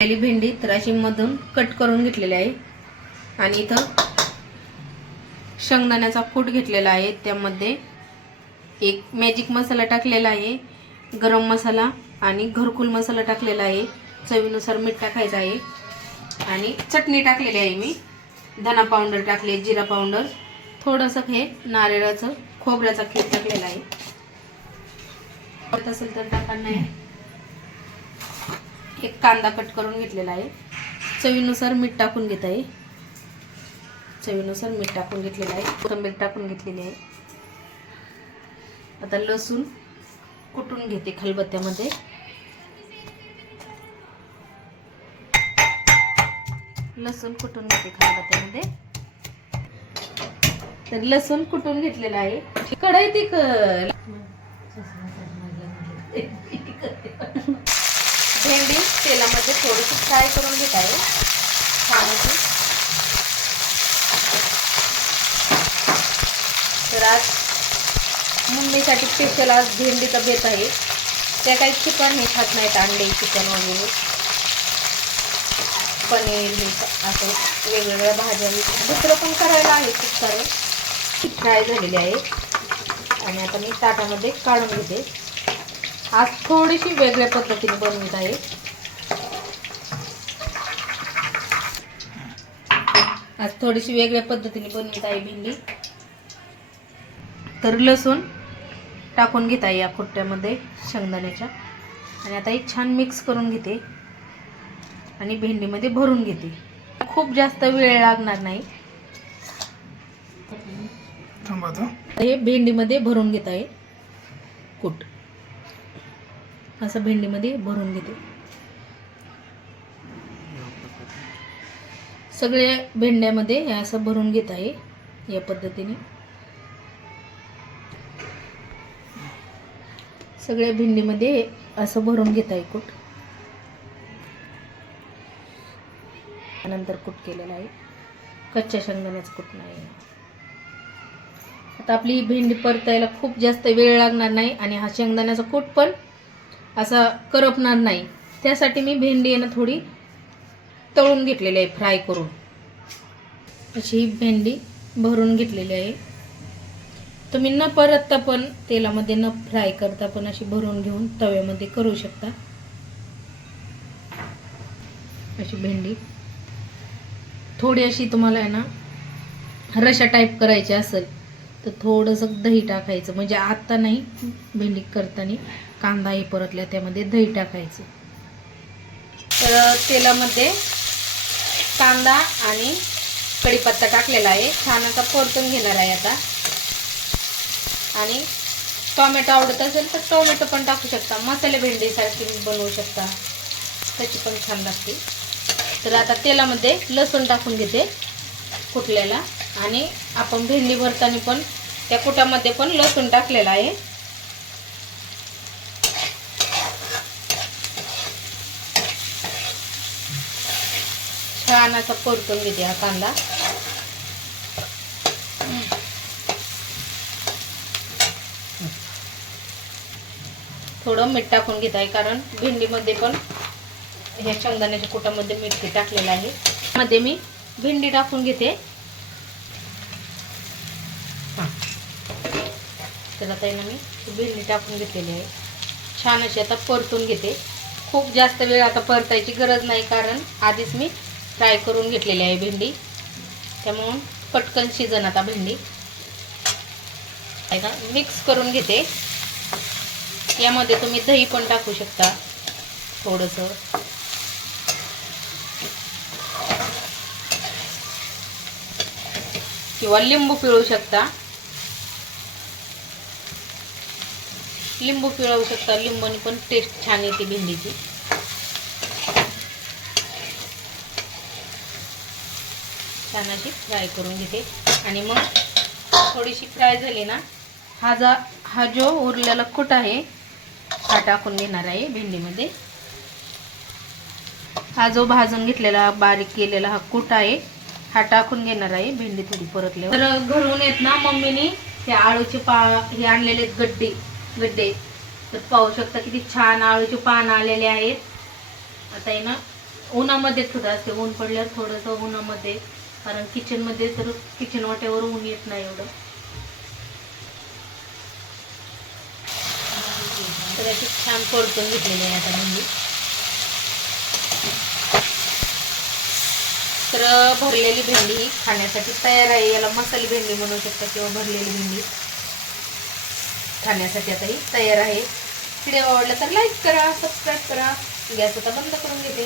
भेंडी तर अशी मधून कट करून घेतलेली आहे आणि इथं शेंगदाण्याचा कूट घेतलेला आहे। त्यामध्ये एक मॅजिक मसाला टाकलेला आहे, गरम मसाला आणि घरकुल मसाला टाकलेला आहे, चवीनुसार मीठ टाकायचं आहे आणि चटणी टाकलेली आहे। मी धना पावडर टाकले, जिरा पावडर, थोडंसं हे नारळाचं खोबऱ्याचा कीस टाकलेला आहे। असेल तर टाका, नाही। एक कांदा कट करून घेतलेला आहे, चवीनुसार मीठ टाकून घेत आहे, चवीनुसार मीठ टाकून घेतलेलं आहे, कोथिंबीर टाकून घेतलेली आहे। आता लसूण कुटून घेते खलबत्त्यामध्ये, लसूण कुटून घेते खलबत्त्यामध्ये। तर लसूण कुटून घेतलेला आहे, कढईत एक भेंडी तेलामध्ये थोडीशी फ्राय करून घेत आहे छान अशी। तर आज मम्मीसाठी स्पेशल आज भेंडीचा बेत आहे। त्या काही चिकन हे खात नाहीत, अंडे चिकन वगैरे पनीर हे असं वेगवेगळ्या भाज्या दुसरं पण करायला आहे खूप सारं। फ्राय झालेली आहे आणि आता मी ताटामध्ये काढून घेते। आज थोडीशी वेगळ्या पद्धतीने बनवत आहे। आज थोडीशी वेगळ्या पद्धतीने बनवत आहे भेंडी। तर लसूण टाकून घेत आहे या कुट्ट्यामध्ये शेंगदाण्याच्या आणि आता हे छान मिक्स करून घेते आणि भेंडीमध्ये भरून घेते। खूप जास्त वेळ लागणार नाही। हे भेंडीमध्ये भरून घेत आहे कूट, असं भेंडीमध्ये भरून घेते। सगळ्या भेंड्यामध्ये हे असं भरून घेत आहे या पद्धतीने। सगळ्या भेंडीमध्ये असं भरून घेत आहे कूट, नंतर कूट केलेला आहे, कच्च्या शेंगदाण्याचं कूट नाही। आता आपली भेंडी परतायला खूप जास्त वेळ लागणार नाही आणि हा शेंगदाण्याचा कूट पण असा करपणार नाही, त्यासाठी मी भेंडी आहे ना थोडी तळून घेतलेली आहे, फ्राय करून। अशी ही भेंडी भरून घेतलेली आहे। तुम्ही न परतता पण तेलामध्ये न फ्राय करता पण अशी भरून घेऊन तव्यामध्ये करू शकता। अशी भेंडी थोडी अशी तुम्हाला आहे ना रशा टाईप करायची असेल तर थोडंसं दही टाकायचं, म्हणजे आता नाही, भेंडी करताना कांदाही परतल्या त्यामध्ये दही टाकायचं। तर तेलामध्ये कांदा आणि कढीपत्ता टाकलेला आहे, छान असा परतून घेणार आहे आता। आणि टोमॅटो आवडत असेल तर टोमॅटो पण टाकू शकता, मसाले भेंडीसारखी बनवू शकता, त्याची पण छान लागते। तर आता तेलामध्ये लसूण टाकून घेते कुटलेला आणि आपण भेंडी भरताना पण त्या कुटामध्ये पण लसूण टाकलेला आहे। छान असा परतून घेते हा कांदा। थोडं मीठ टाकून घेत आहे, कारण भेंडीमध्ये पण ह्या शेंगदाण्याच्या कुटामध्ये मीठ टाकलेलं आहे। मध्ये मी भेंडी टाकून घेते। तर आता मी भेंडी टाकून घेतलेली आहे, छान अशी आता परतून घेते। खूप जास्त वेळ आता परतायची गरज नाही, कारण आधीच मी फ्राय करून घेतलेली आहे भेंडी, त्यामुळे पटकन शिजन आता भेंडी। आता मिक्स करून घेते। यामध्ये तुम्ही दही पण टाकू शकता थोडंसं, किंवा लिंबू पिळू शकता, लिंबू पिळवू शकता, लिंबूने पण टेस्ट छान येते भेंडीची। छान अशी फ्राय करून घेते आणि मग थोडीशी फ्राय झाली ना, हा जो उरलेला कूट आहे हा टाकून घेणार आहे भेंडीमध्ये। हा जो भाजून घेतलेला बारीक केलेला हा कूट आहे हा टाकून घेणार आहे भेंडी थोडी परतल्यावर। तर घरून येत ना मम्मीने हे आळूचे हे आणलेले गड्डे, तर पाहू शकता किती छान आळूचे पान आलेले आहेत। आता आहे ना उन्हामध्ये सुद्धा असते, ऊन पडल्यावर थोडंसं उन्हामध्ये, कारण किचनमध्ये तर किचन वाट्यावर ऊन येत नाही एवढं. तर याची छान परतून घेतलेली आहे आता भेंडी. तर भरलेली भेंडी ही खाण्यासाठी तयार आहे. याला मसाली भेंडी म्हणू शकता किंवा भरलेली भेंडी खाण्यासाठी आता ही तयार आहे. व्हिडिओ आवडला तर लाईक करा, सबस्क्राईब करा. गॅस आता बंद करून घेते.